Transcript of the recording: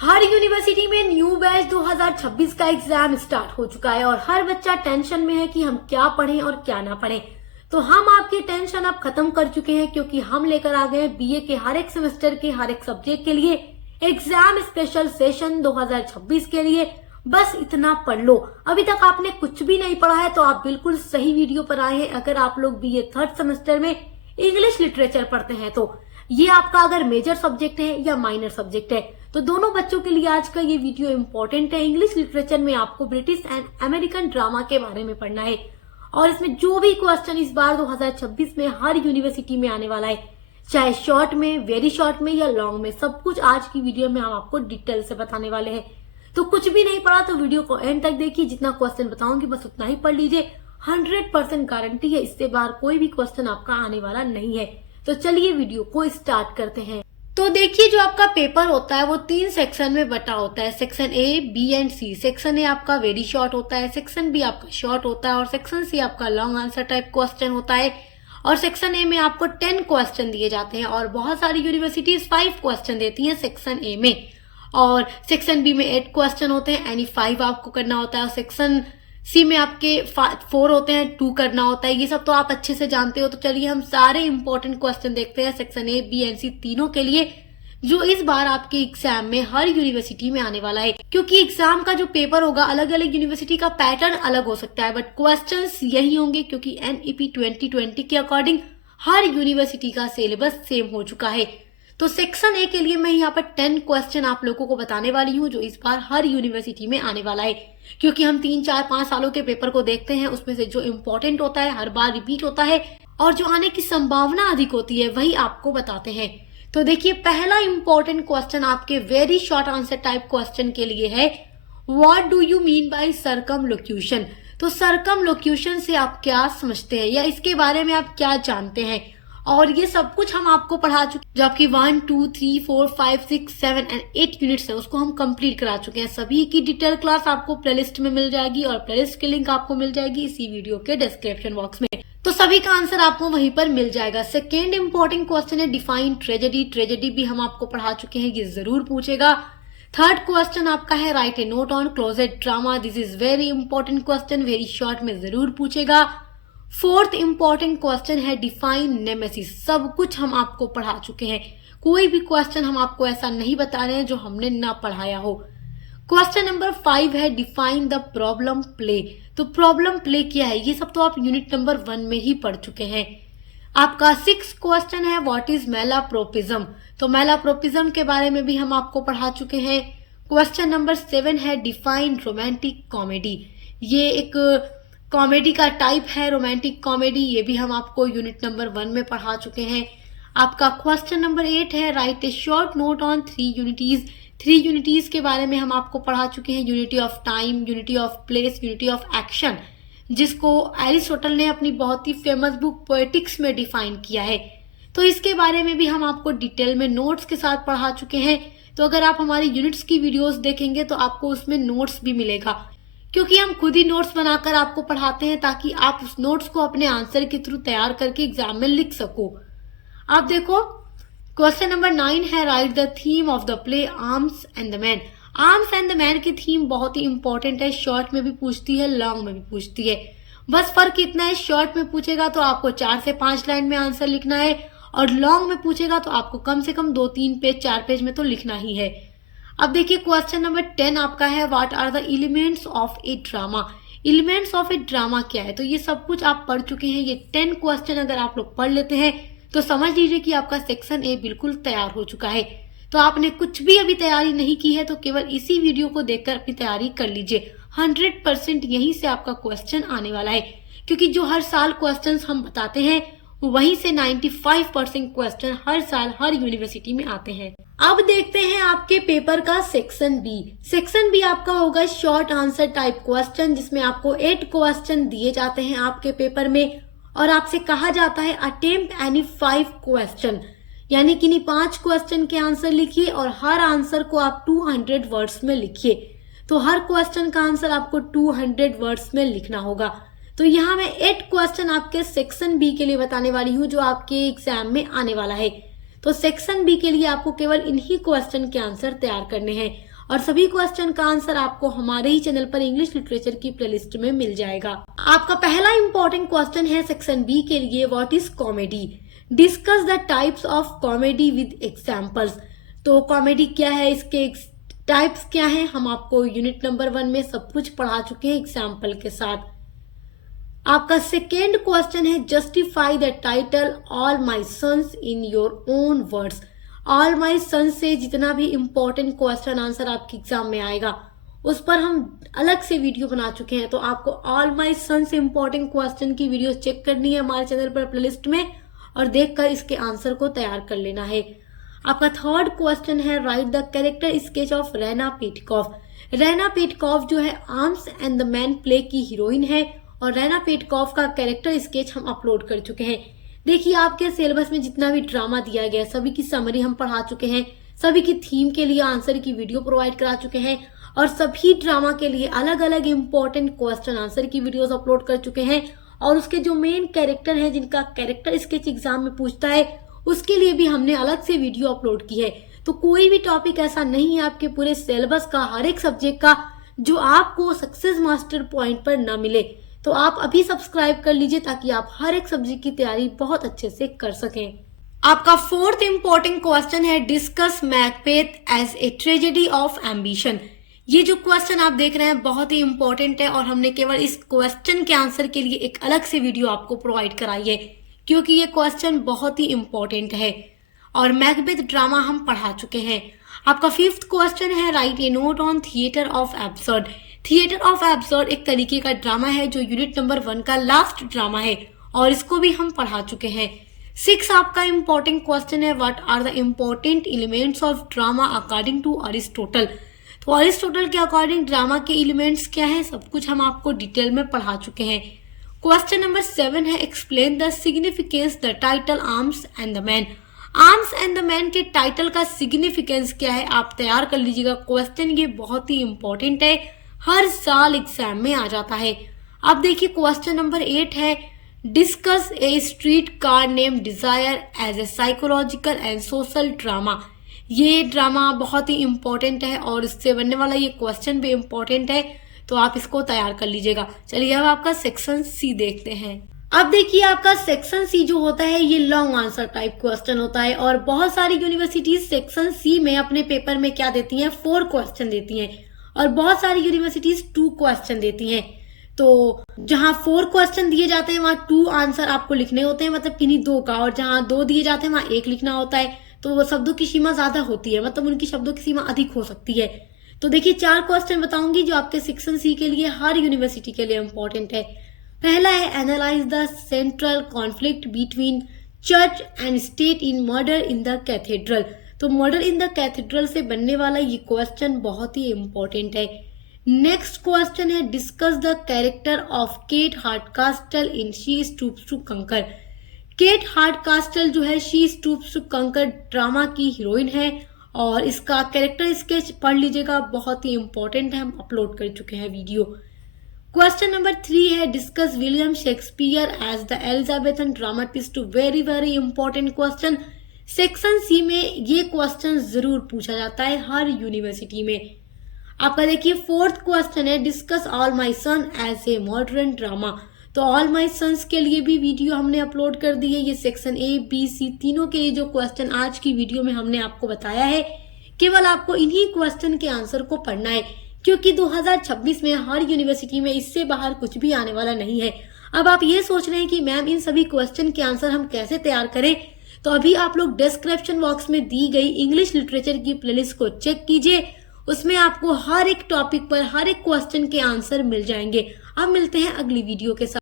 हर university में new batch 2026 का exam start हो चुका है और हर बच्चा टेंशन में है कि हम क्या पढ़ें और क्या ना पढ़ें। तो हम आपकी टेंशन अब खत्म कर चुके हैं क्योंकि हम लेकर आ गए बीए के हर एक सेमेस्टर के हर एक सब्जेक्ट के लिए एग्जाम स्पेशल सेशन 2026 के लिए। बस इतना पढ़ लो। अभी तक आपने कुछ भी नहीं पढ़ा है तो आप बिल्कुल सही वीडियो पर आए हैं। अगर आप लोग बीए थर्ड सेमेस्टर में इंग्लिश लिटरेचर पढ़ते हैं तो ये आपका अगर मेजर सब्जेक्ट है या माइनर सब्जेक्ट है तो दोनों बच्चों के लिए आज का ये वीडियो इम्पोर्टेंट है। इंग्लिश लिटरेचर में आपको ब्रिटिश एंड अमेरिकन ड्रामा के बारे में पढ़ना है और इसमें जो भी क्वेश्चन इस बार 2026 में हर यूनिवर्सिटी में आने वाला है, चाहे शॉर्ट में, वेरी शॉर्ट में या लॉन्ग में, सब कुछ आज की वीडियो में हम आपको डिटेल से बताने वाले हैं। तो कुछ भी नहीं पढ़ा तो वीडियो को एंड तक देखिए। जितना क्वेश्चन बताऊंगी बस उतना ही पढ़ लीजिए। 100% गारंटी है, इससे बाहर कोई भी क्वेश्चन आपका आने वाला नहीं है। तो चलिए वीडियो को स्टार्ट करते हैं। तो देखिए, जो आपका पेपर होता है वो 3 सेक्शन में बटा होता है। Section A, B and C. Section A आपका वेरी शॉर्ट होता है, सेक्शन बी आपका शॉर्ट होता है और सेक्शन सी आपका लॉन्ग आंसर टाइप क्वेश्चन होता है। और सेक्शन ए में आपको 10 क्वेश्चन दिए जाते हैं और बहुत सारी यूनिवर्सिटीज 5 क्वेश्चन देती हैं सेक्शन ए में। और सेक्शन बी में 8 क्वेश्चन होते हैं, यानी 5 आपको करना होता है। और सेक्शन सी में आपके 4 होते हैं, 2 करना होता है। ये सब तो आप अच्छे से जानते हो। तो चलिए हम सारे इंपॉर्टेंट क्वेश्चन देखते हैं सेक्शन ए, बी एंड सी तीनों के लिए, जो इस बार आपके एग्जाम में हर यूनिवर्सिटी में आने वाला है। क्योंकि एग्जाम का जो पेपर होगा अलग अलग यूनिवर्सिटी का पैटर्न अलग हो सकता है, बट क्वेश्चंस यही होंगे क्योंकि एनईपी 2020 के अकॉर्डिंग हर यूनिवर्सिटी का सिलेबस सेम हो चुका है। तो सेक्शन ए के लिए मैं यहाँ पर 10 क्वेश्चन आप लोगों को बताने वाली हूँ जो इस बार हर यूनिवर्सिटी में आने वाला है। क्योंकि हम 3, 4, 5 सालों के पेपर को देखते हैं, उसमें से जो इम्पोर्टेंट होता है हर बार रिपीट होता है और जो आने की संभावना अधिक होती है वही आपको बताते हैं। तो देखिए, पहला इम्पोर्टेंट क्वेश्चन आपके very short answer type question के लिए है, what do you mean by circumlocution. तो सर्कमलोक्यूशन से आप क्या समझते हैं या इसके बारे में आप क्या जानते हैं। और ये सब कुछ हम आपको पढ़ा चुके हैं। जो आपकी 1, 2, 3, 4, 5, 6, 7 एंड 8 यूनिट्स है उसको हम कंप्लीट करा चुके हैं। सभी की डिटेल क्लास आपको प्लेलिस्ट में मिल जाएगी और प्लेलिस्ट की लिंक आपको मिल जाएगी इसी वीडियो के डिस्क्रिप्शन बॉक्स में। तो सभी का आंसर आपको वहीं पर मिल जाएगा। सेकेंड इंपॉर्टेंट क्वेश्चन है डिफाइन ट्रेजेडी। ट्रेजेडी भी हम आपको पढ़ा चुके हैं, ये जरूर पूछेगा। थर्ड क्वेश्चन आपका है right A note on closet drama. This is very important question, very short में जरूर पूछेगा। फोर्थ इंपॉर्टेंट क्वेश्चन है डिफाइन नेमेसिस। सब कुछ हम आपको पढ़ा चुके हैं, कोई भी क्वेश्चन हम आपको ऐसा नहीं बता रहे हैं जो हमने ना पढ़ाया हो। क्वेश्चन नंबर 5 है डिफाइन द प्रॉब्लम प्ले। तो प्रॉब्लम प्ले क्या है, ये सब तो आप यूनिट नंबर 1 में ही पढ़ चुके हैं। आपका 6 क्वेश्चन है व्हाट इज मैलाप्रोपिज्म। तो मैलाप्रोपिज्म के बारे में भी हम आपको पढ़ा चुके हैं। क्वेश्चन नंबर 7 है डिफाइन रोमांटिक कॉमेडी। ये एक कॉमेडी का टाइप है, रोमांटिक कॉमेडी, ये भी हम आपको यूनिट नंबर 1 में पढ़ा चुके हैं। आपका क्वेश्चन नंबर 8 है right A short note on 3 unities. 3 unities के बारे में हम आपको पढ़ा चुके हैं, unity of time, unity of place, unity of action, जिसको एरिस्टोटल ने अपनी बहुत ही फेमस बुक पोएटिक्स में डिफाइन किया है। तो इसके बारे में भी हम आपको डिटेल में नोट्स के साथ पढ़ा चुके हैं। तो अगर आप हमारी यूनिट्स की वीडियोस देखेंगे तो आपको उसमें नोट्स भी मिलेगा, क्योंकि हम खुद ही नोट्स बनाकर आपको पढ़ाते हैं ताकि आप उस नोट्स को अपने आंसर के थ्रू तैयार करके एग्जाम में लिख सको। आप देखो, क्वेश्चन नंबर 9 है right the theme of the play arms and the man. Arms and the man की थीम बहुत ही इंपॉर्टेंट है, शॉर्ट में भी पूछती है, लॉन्ग में भी पूछती है। बस फर्क इतना है, शॉर्ट में पूछेगा तो आपको 4 से 5 लाइन में आंसर लिखना है और लॉन्ग में पूछेगा तो आपको कम से कम 2, 3 पेज, 4 पेज में तो लिखना ही है। अब देखिए, क्वेश्चन नंबर 10 आपका है what are the elements of a drama. Elements of a drama क्या है, तो ये सब कुछ आप पढ़ चुके हैं। ये 10 क्वेश्चन अगर आप लोग पढ़ लेते हैं तो समझ लीजिए कि आपका सेक्शन ए बिल्कुल तैयार हो चुका है। तो आपने कुछ भी अभी तैयारी नहीं की है तो केवल इसी वीडियो को देखकर अपनी तैयारी कर लीजिए। 100% यहीं से आपका क्वेश्चन आने वाला है, क्योंकि जो हर साल क्वेश्चन हम बताते हैं वहीं से 95% क्वेश्चन हर साल हर यूनिवर्सिटी में आते हैं। अब देखते हैं आपके पेपर का सेक्शन बी। सेक्शन बी आपका होगा शॉर्ट आंसर टाइप क्वेश्चन, जिसमें आपको 8 क्वेश्चन दिए जाते हैं आपके पेपर में और आपसे कहा जाता है अटेम्प्ट एनी 5 क्वेश्चन, यानी कि 5 क्वेश्चन के आंसर लिखिए और हर आंसर को आप 200 वर्ड्स में लिखिए। तो हर क्वेश्चन का आंसर आपको 200 वर्ड्स में लिखना होगा। तो यहाँ मैं 8 क्वेश्चन आपके सेक्शन बी के लिए बताने वाली हूँ जो आपके एग्जाम में आने वाला है। तो सेक्शन बी के लिए आपको केवल इन्हीं क्वेश्चन के आंसर तैयार करने हैं। और सभी क्वेश्चन का आंसर आपको हमारे ही चैनल पर इंग्लिश लिटरेचर की प्लेलिस्ट में मिल जाएगा। आपका पहला इंपॉर्टेंट क्वेश्चन है सेक्शन बी के लिए, what is comedy. Discuss the types of comedy with examples. तो कॉमेडी क्या है, इसके टाइप्स क्या हैं, हम आपको यूनिट नंबर 1 में सब कुछ पढ़ा चुके हैं एग्जाम्पल के साथ। आपका सेकेंड क्वेश्चन है, justify the title All My Sons in your own words. All My Sons से जितना भी इंपॉर्टेंट क्वेश्चन आंसर आपके एग्जाम में आएगा उस पर हम अलग से वीडियो बना चुके हैं, तो आपको ऑल माई सन्स से इंपॉर्टेंट क्वेश्चन की वीडियो चेक करनी है हमारे चैनल पर प्लेलिस्ट में और देखकर इसके आंसर को तैयार कर लेना है। आपका थर्ड क्वेश्चन है, right the character sketch of Raina Petkoff. Raina Petkoff जो है arms and the man play की हीरोइन है और रैना पेटकॉफ का कैरेक्टर स्केच हम अपलोड कर चुके हैं। देखिए आपके सिलेबस में जितना भी ड्रामा दिया गया है सभी की समरी हम पढ़ा चुके हैं, सभी की थीम के लिए आंसर की वीडियो प्रोवाइड करा चुके हैं और सभी ड्रामा के लिए अलग अलग इंपॉर्टेंट क्वेश्चन आंसर की वीडियोस अपलोड कर चुके हैं और उसके जो मेन कैरेक्टर है जिनका कैरेक्टर स्केच एग्जाम में पूछता है उसके लिए भी हमने अलग से वीडियो अपलोड की है। तो कोई भी टॉपिक ऐसा नहीं है आपके पूरे सिलेबस का, हर एक सब्जेक्ट का, जो आपको सक्सेस मास्टर पॉइंट पर न मिले। तो आप अभी सब्सक्राइब कर लीजिए ताकि आप हर एक सब्जेक्ट की तैयारी बहुत अच्छे से कर सकें। आपका फोर्थ इंपॉर्टेंट क्वेश्चन है, discuss Macbeth as a tragedy of ambition. ये जो क्वेश्चन आप देख रहे हैं बहुत ही इंपॉर्टेंट है और हमने केवल इस क्वेश्चन के आंसर के लिए एक अलग से वीडियो आपको प्रोवाइड कराई है क्योंकि ये क्वेश्चन बहुत ही इंपॉर्टेंट है और मैकबेथ ड्रामा हम पढ़ा चुके हैं। आपका फिफ्थ क्वेश्चन है, right A note on theatre of absurd. Theatre of absurd एक तरीके का ड्रामा है जो यूनिट नंबर 1 का लास्ट ड्रामा है और इसको भी हम पढ़ा चुके हैं। 6 आपका इंपॉर्टेंट क्वेश्चन है, what are the important elements of drama according to Aristotle. तो अरिस्टोटल के अकॉर्डिंग ड्रामा के एलिमेंट्स क्या है सब कुछ हम आपको डिटेल में पढ़ा चुके हैं। क्वेश्चन नंबर 7 है, explain the significance the title arms and the man. Arms and the man के टाइटल का सिग्निफिकेंस क्या है आप तैयार कर लीजिएगा। क्वेश्चन ये बहुत ही इंपॉर्टेंट है, हर साल एग्जाम में आ जाता है। अब देखिए क्वेश्चन नंबर 8 है, discuss a streetcar name desire as a psychological and social drama. ये ड्रामा बहुत ही इंपॉर्टेंट है और इससे बनने वाला ये क्वेश्चन भी इंपॉर्टेंट है, तो आप इसको तैयार कर लीजिएगा। चलिए अब आपका सेक्शन सी देखते हैं। अब देखिए आपका सेक्शन सी जो होता है ये लॉन्ग आंसर टाइप क्वेश्चन होता है और बहुत सारी यूनिवर्सिटीज सेक्शन सी में अपने पेपर में क्या देती हैं, 4 क्वेश्चन देती हैं और बहुत सारी यूनिवर्सिटीज 2 क्वेश्चन देती हैं। तो जहां 4 क्वेश्चन दिए जाते हैं वहां 2 आंसर आपको लिखने होते हैं, मतलब किन्हीं 2 का, और जहां 2 दिए जाते हैं वहां 1 लिखना होता है। तो वो शब्दों की सीमा ज्यादा होती है, मतलब उनकी शब्दों की सीमा अधिक हो सकती है। तो देखिए 4 क्वेश्चन बताऊंगी जो आपके सेक्शन सी के लिए हर यूनिवर्सिटी के लिए इंपॉर्टेंट है। पहला है, analyse the central conflict between church and state in murder in the cathedral. तो मर्डर इन द कैथेड्रल से बनने वाला ये क्वेश्चन बहुत ही इंपॉर्टेंट है। नेक्स्ट क्वेश्चन है, discuss the character of Kate Hardcastle in she stoops to conquer. Kate Hardcastle जो है she stoops to conquer drama की हीरोइन है और इसका कैरेक्टर स्केच पढ़ लीजिएगा, बहुत ही इंपॉर्टेंट है, हम अपलोड कर चुके हैं वीडियो। क्वेश्चन नंबर 3 है, discuss William Shakespeare as the Elizabethan dramatist. Very very important question, section C में ये क्वेश्चन जरूर पूछा जाता है हर यूनिवर्सिटी में। आपका देखिए 4th क्वेश्चन है, discuss All My Son as a modern drama. तो ऑल माई सन्स के लिए भी वीडियो हमने अपलोड कर दी है। ये सेक्शन ए बी सी तीनों के लिए जो क्वेश्चन आज की वीडियो में हमने आपको बताया है, केवल आपको इन्हीं क्वेश्चन के आंसर को पढ़ना है क्योंकि 2026 में हर यूनिवर्सिटी में इससे बाहर कुछ भी आने वाला नहीं है। अब आप ये सोच रहे हैं कि मैम इन सभी क्वेश्चन के आंसर हम कैसे तैयार करें, तो अभी आप लोग डिस्क्रिप्शन बॉक्स में दी गई इंग्लिश लिटरेचर की प्लेलिस्ट को चेक कीजिए, उसमें आपको हर एक टॉपिक पर हर एक क्वेश्चन के आंसर मिल जाएंगे। अब मिलते हैं अगली वीडियो के साथ।